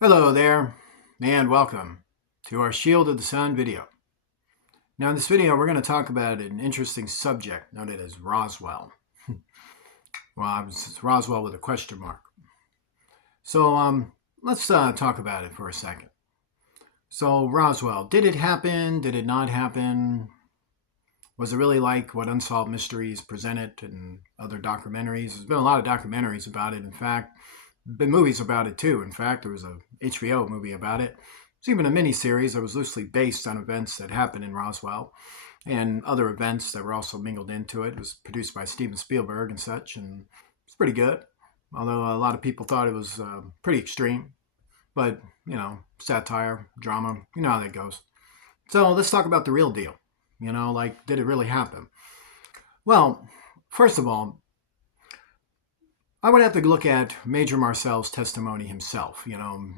Hello there, and welcome to our Shield of the Sun video. Now in this video we're going to talk about an interesting subject known as Roswell. Well, it's Roswell with a question mark. So let's talk about it for a second. So Roswell, did it happen? Did it not happen? Was it really like what Unsolved Mysteries presented in other documentaries? There's been a lot of documentaries about it. In fact, been movies about it too. In fact, there was a HBO movie about it. It's even a mini-series that was loosely based on events that happened in Roswell and other events that were also mingled into it. It was produced by Steven Spielberg and such, and it's pretty good. Although a lot of people thought it was pretty extreme, but satire, drama, you know how that goes. So let's talk about the real deal. Like, did it really happen? Well, first of all, I would have to look at Major Marcel's testimony himself.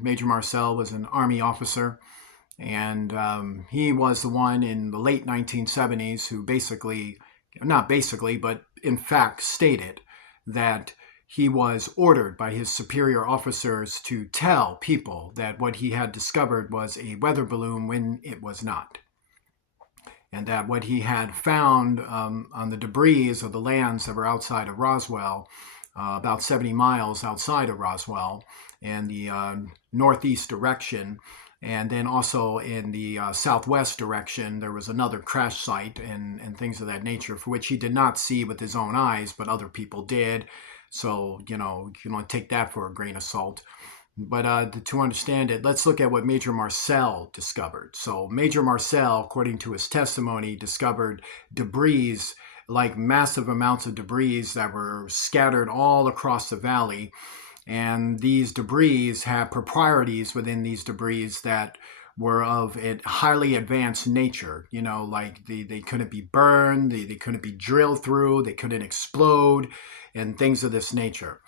Major Marcel was an Army officer, and he was the one in the late 1970s who not basically, but in fact stated that he was ordered by his superior officers to tell people that what he had discovered was a weather balloon when it was not. And that what he had found on the debris of the lands that were outside of Roswell, about 70 miles outside of Roswell, in the northeast direction, and then also in the southwest direction, there was another crash site and things of that nature, for which he did not see with his own eyes, but other people did. So, you can only take that for a grain of salt. But to understand it, let's look at what Major Marcel discovered. So Major Marcel, according to his testimony, discovered debris, like massive amounts of debris that were scattered all across the valley. And these debris had proprieties within these debris that were of a highly advanced nature. Like they couldn't be burned, they couldn't be drilled through, they couldn't explode, and things of this nature.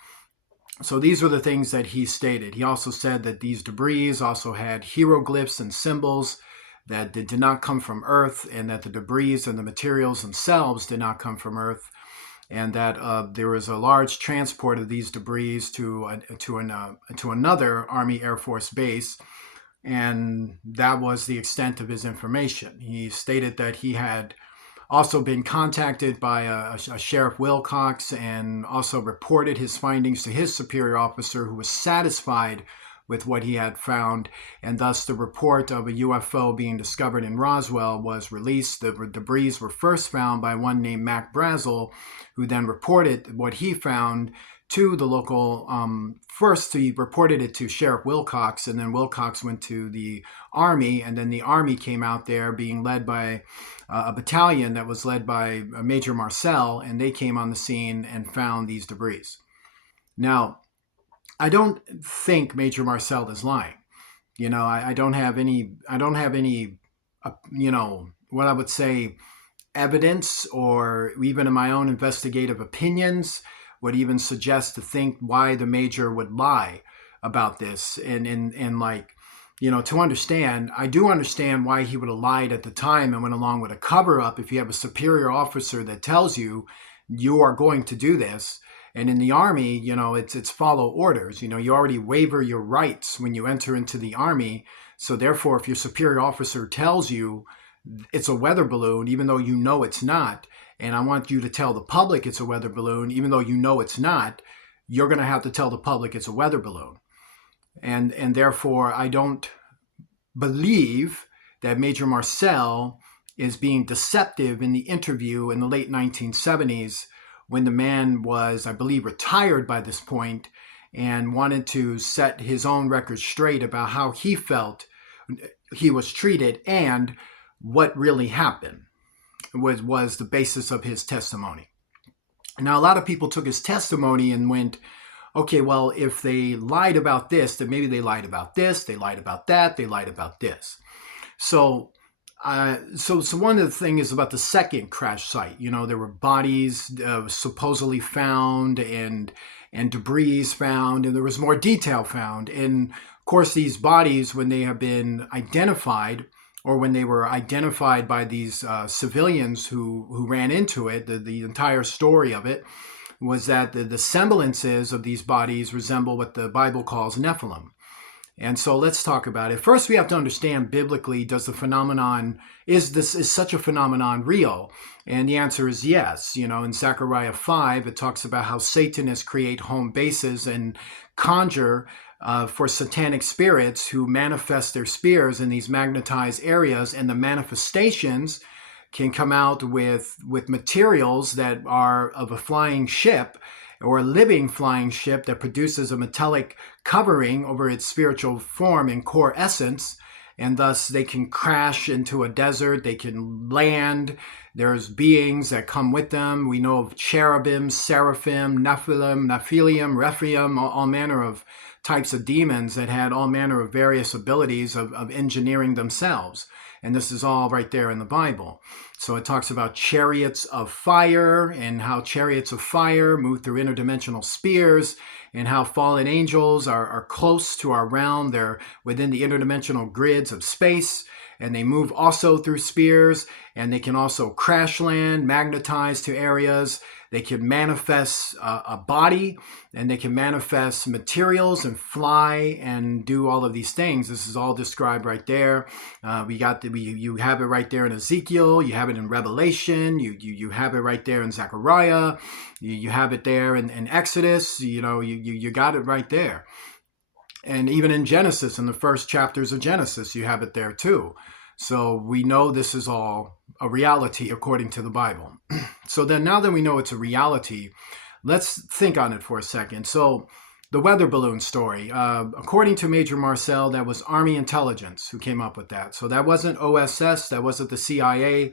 So these were the things that he stated. He also said that these debris also had hieroglyphs and symbols that did not come from Earth, and that the debris and the materials themselves did not come from Earth, and that there was a large transport of these debris to another Army Air Force base, and that was the extent of his information. He stated that he had also been contacted by a Sheriff Wilcox and also reported his findings to his superior officer, who was satisfied with what he had found, and thus the report of a UFO being discovered in Roswell was released. The debris were first found by one named Mac Brazel, who then reported what he found to the local, first he reported it to Sheriff Wilcox, and then Wilcox went to the Army, and then the Army came out there being led by a battalion that was led by Major Marcel, and they came on the scene and found these debris. Now, I don't think Major Marcel is lying. I don't have any, what I would say, evidence, or even in my own investigative opinions, would even suggest to think why the major would lie about this. And like, to understand, I do understand why he would have lied at the time and went along with a cover-up if you have a superior officer that tells you you are going to do this. And in the Army, it's follow orders. You already waiver your rights when you enter into the Army. So therefore, if your superior officer tells you it's a weather balloon, even though you know it's not, and I want you to tell the public it's a weather balloon, even though you know it's not, you're going to have to tell the public it's a weather balloon. And therefore, I don't believe that Major Marcel is being deceptive in the interview in the late 1970s, when the man was, I believe, retired by this point and wanted to set his own record straight about how he felt he was treated and what really happened was the basis of his testimony. Now, a lot of people took his testimony and went, okay, well, if they lied about this, then maybe they lied about this, they lied about that, they lied about this. So one of the things is about the second crash site. There were bodies supposedly found and debris found, and there was more detail found. And of course, these bodies, when they have been identified, or when they were identified by these civilians who ran into it, the entire story of it was that the semblances of these bodies resemble what the Bible calls Nephilim. And so let's talk about it. First, we have to understand biblically, does the phenomenon, is such a phenomenon real? And the answer is yes. You know, in Zechariah 5, it talks about how Satanists create home bases and conjure for satanic spirits who manifest their spears in these magnetized areas, and the manifestations can come out with materials that are of a flying ship or a living flying ship that produces a metallic covering over its spiritual form and core essence, and thus they can crash into a desert, they can land. There's beings that come with them. We know of cherubim, seraphim, nephilim, rephaim, all manner of types of demons that had all manner of various abilities of engineering themselves. And this is all right there in the Bible. So it talks about chariots of fire and how chariots of fire move through interdimensional spheres, and how fallen angels are close to our realm. They're within the interdimensional grids of space, and they move also through spheres, and they can also crash land, magnetize to areas. They can manifest a body, and they can manifest materials and fly and do all of these things. This is all described right there. You have it right there in Ezekiel. You have it in Revelation. You have it right there in Zechariah. You have it there in Exodus. You got it right there. And even in Genesis, in the first chapters of Genesis, you have it there too. So we know this is all a reality according to the Bible. So then now that we know it's a reality, let's think on it for a second. So the weather balloon story, according to Major Marcel, that was Army intelligence who came up with that. So that wasn't OSS, that wasn't the CIA,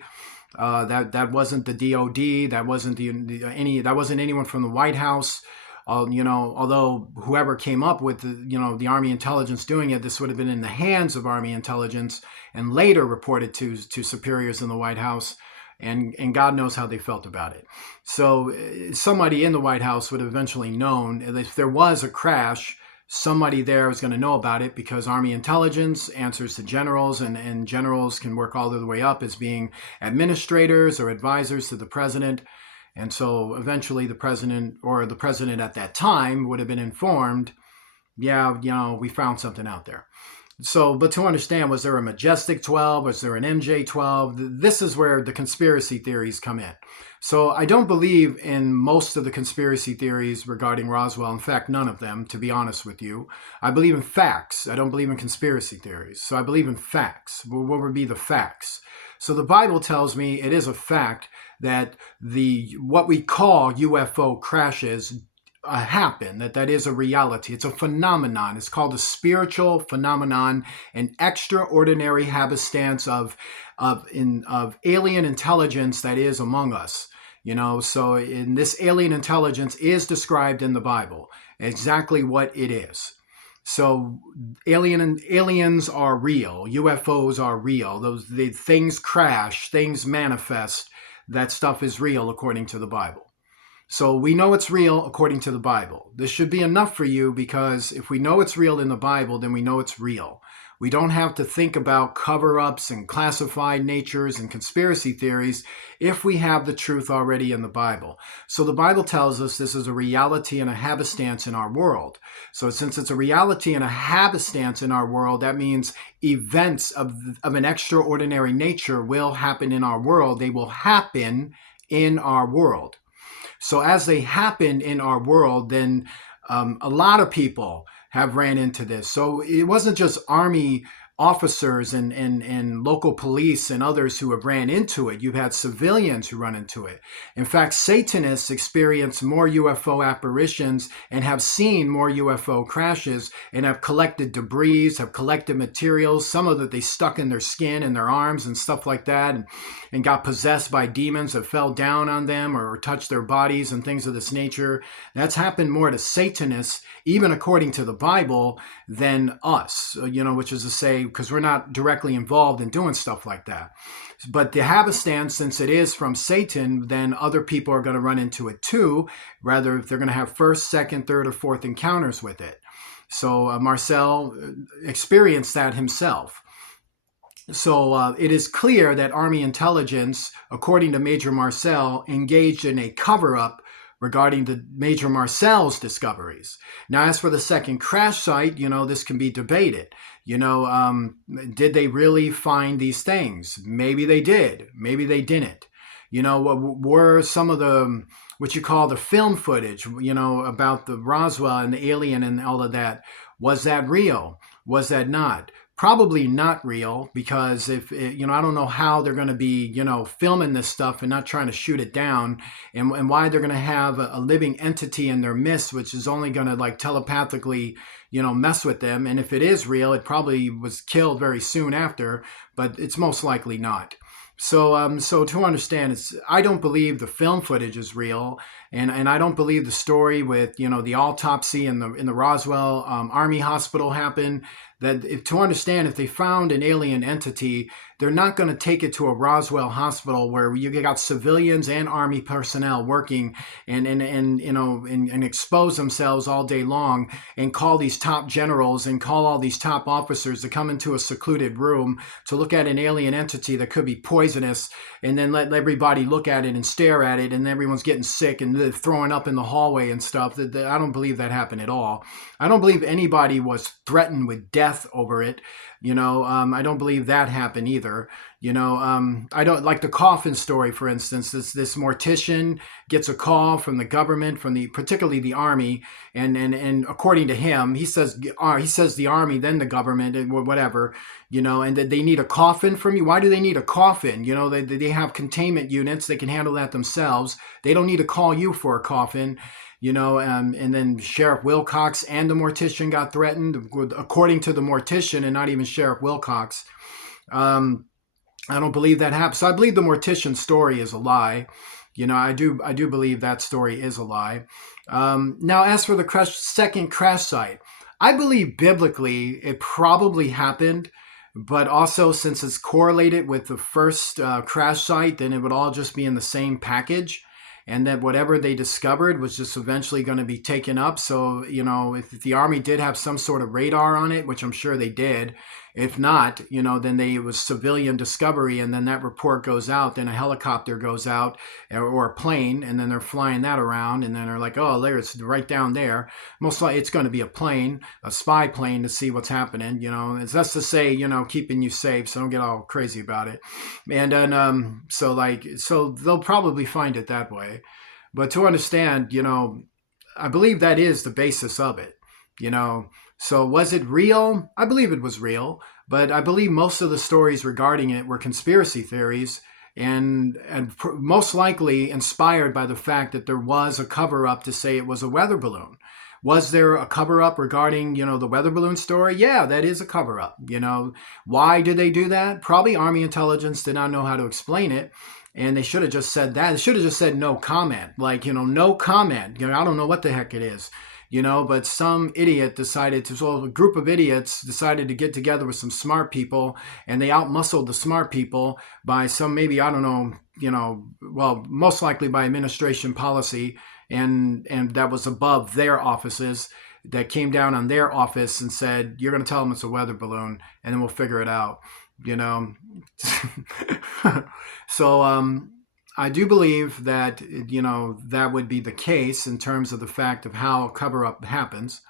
that wasn't the DOD, that wasn't that wasn't anyone from the White House. Although whoever came up with the Army intelligence doing it, this would have been in the hands of Army intelligence and later reported to superiors in the White House, and God knows how they felt about it. So somebody in the White House would have eventually known if there was a crash. Somebody there is going to know about it, because Army intelligence answers to generals, and generals can work all the way up as being administrators or advisors to the president. And so eventually the president, or the president at that time, would have been informed, yeah, we found something out there. So, but to understand, was there a Majestic 12? Was there an MJ 12? This is where the conspiracy theories come in. So I don't believe in most of the conspiracy theories regarding Roswell. In fact, none of them, to be honest with you. I believe in facts. I don't believe in conspiracy theories. So I believe in facts. What would be the facts? So the Bible tells me it is a fact that what we call UFO crashes happen, that is a reality. It's a phenomenon. It's called a spiritual phenomenon, an extraordinary happenstance of alien intelligence that is among us. So in this alien intelligence is described in the Bible exactly what it is. So aliens are real. UFOs are real. The things crash, things manifest. That stuff is real according to the Bible. So we know it's real according to the Bible. This should be enough for you, because if we know it's real in the Bible, then we know it's real. We don't have to think about cover-ups and classified natures and conspiracy theories if we have the truth already in the Bible. So the Bible tells us this is a reality and a happenstance in our world. So since it's a reality and a happenstance in our world, that means events of an extraordinary nature will happen in our world. They will happen in our world. So as they happen in our world, then a lot of people have ran into this. So it wasn't just Army officers and local police and others who have ran into it. You've had civilians who run into it. In fact, Satanists experience more UFO apparitions and have seen more UFO crashes and have collected debris, have collected materials, some of that they stuck in their skin and their arms and stuff like that, and got possessed by demons that fell down on them or touched their bodies and things of this nature. That's happened more to Satanists, even according to the Bible, than us, which is to say, because we're not directly involved in doing stuff like that. But the happenstance, since it is from Satan, then other people are going to run into it too, rather if they're going to have first, second, third, or fourth encounters with it. So Marcel experienced that himself. So it is clear that Army intelligence, according to Major Marcel, engaged in a cover-up regarding the Major Marcel's discoveries. Now, as for the second crash site, this can be debated. Did they really find these things? Maybe they did. Maybe they didn't. Were some of the what you call the film footage, about the Roswell and the alien and all of that, was that real? Was that not? Probably not real, because if I don't know how they're going to be filming this stuff and not trying to shoot it down, and why they're going to have a living entity in their midst which is only going to like telepathically mess with them. And if it is real, it probably was killed very soon after, but it's most likely not. So to understand, I don't believe the film footage is real, and I don't believe the story with the autopsy in the Roswell Army Hospital happened. To understand, if they found an alien entity, they're not going to take it to a Roswell hospital where you got civilians and Army personnel working and expose themselves all day long, and call these top generals and call all these top officers to come into a secluded room to look at an alien entity that could be poisonous, and then let everybody look at it and stare at it, and everyone's getting sick and throwing up in the hallway and stuff. I don't believe that happened at all. I don't believe anybody was threatened with death over it. I don't believe that happened either. I don't like the coffin story, for instance. This mortician gets a call from the government, particularly the Army, and according to him, he says the Army, then the government, and whatever, and that they need a coffin from you. Why do they need a coffin? They have containment units. They can handle that themselves. They don't need to call you for a coffin. And then Sheriff Wilcox and the mortician got threatened, according to the mortician, and not even Sheriff Wilcox. I don't believe that happened. So I believe the mortician story is a lie. I do believe that story is a lie. Now, as for the second crash site, I believe biblically it probably happened, but also since it's correlated with the first crash site, then it would all just be in the same package. And that whatever they discovered was just eventually going to be taken up. So, if the Army did have some sort of radar on it, which I'm sure they did, if not, then it was civilian discovery, and then that report goes out, then a helicopter goes out, or a plane, and then they're flying that around, and then they're like, oh, there, it's right down there. Most likely it's going to be a plane, a spy plane, to see what's happening. It's just to say, keeping you safe, so don't get all crazy about it. And then, so they'll probably find it that way. But to understand, I believe that is the basis of it. So was it real? I believe it was real, but I believe most of the stories regarding it were conspiracy theories, and most likely inspired by the fact that there was a cover-up to say it was a weather balloon. Was there a cover-up regarding, the weather balloon story? Yeah, that is a cover-up. Why did they do that? Probably Army intelligence did not know how to explain it. And they should have just said that. They should have just said no comment. Like, no comment. I don't know what the heck it is. But some idiot a group of idiots decided to get together with some smart people, and they outmuscled the smart people by some, maybe, I don't know, well, most likely by administration policy, and that was above their offices, that came down on their office and said, you're going to tell them it's a weather balloon, and then we'll figure it out, So, I do believe that, that would be the case in terms of the fact of how cover-up happens.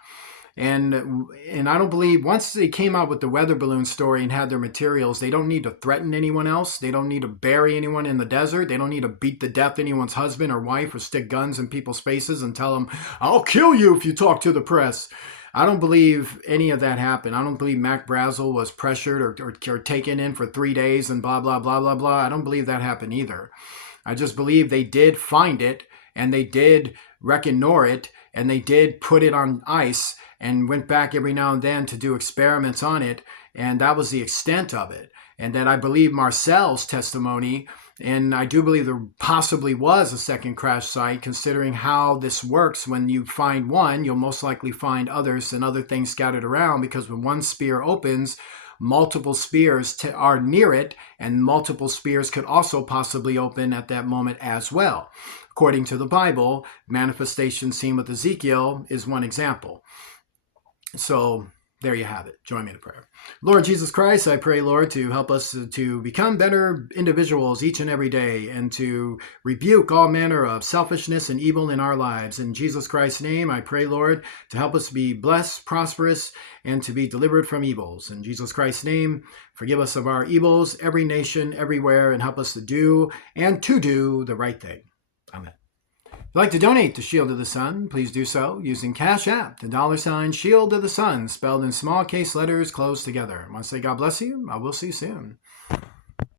And I don't believe, once they came out with the weather balloon story and had their materials, they don't need to threaten anyone else. They don't need to bury anyone in the desert. They don't need to beat to death anyone's husband or wife, or stick guns in people's faces and tell them, I'll kill you if you talk to the press. I don't believe any of that happened. I don't believe Mac Brazel was pressured or taken in for 3 days and blah, blah, blah, blah, blah. I don't believe that happened either. I just believe they did find it, and they did ignore it, and they did put it on ice and went back every now and then to do experiments on it, and that was the extent of it. And that I believe Marcel's testimony, and I do believe there possibly was a second crash site, considering how this works. When you find one, you'll most likely find others and other things scattered around, because when one spear opens, multiple spears are near it, and multiple spears could also possibly open at that moment as well. According to the Bible, manifestation seen with Ezekiel is one example. So There you have it. Join me in a prayer. Lord Jesus Christ, I pray, Lord, to help us to become better individuals each and every day and to rebuke all manner of selfishness and evil in our lives. In Jesus Christ's name, I pray, Lord, to help us be blessed, prosperous, and to be delivered from evils. In Jesus Christ's name, forgive us of our evils, every nation, everywhere, and help us to do the right thing. Amen. If you'd like to donate to Shield of the Sun, please do so using Cash App, the $ Shield of the Sun, spelled in small case letters closed together. I want to say God bless you. I will see you soon.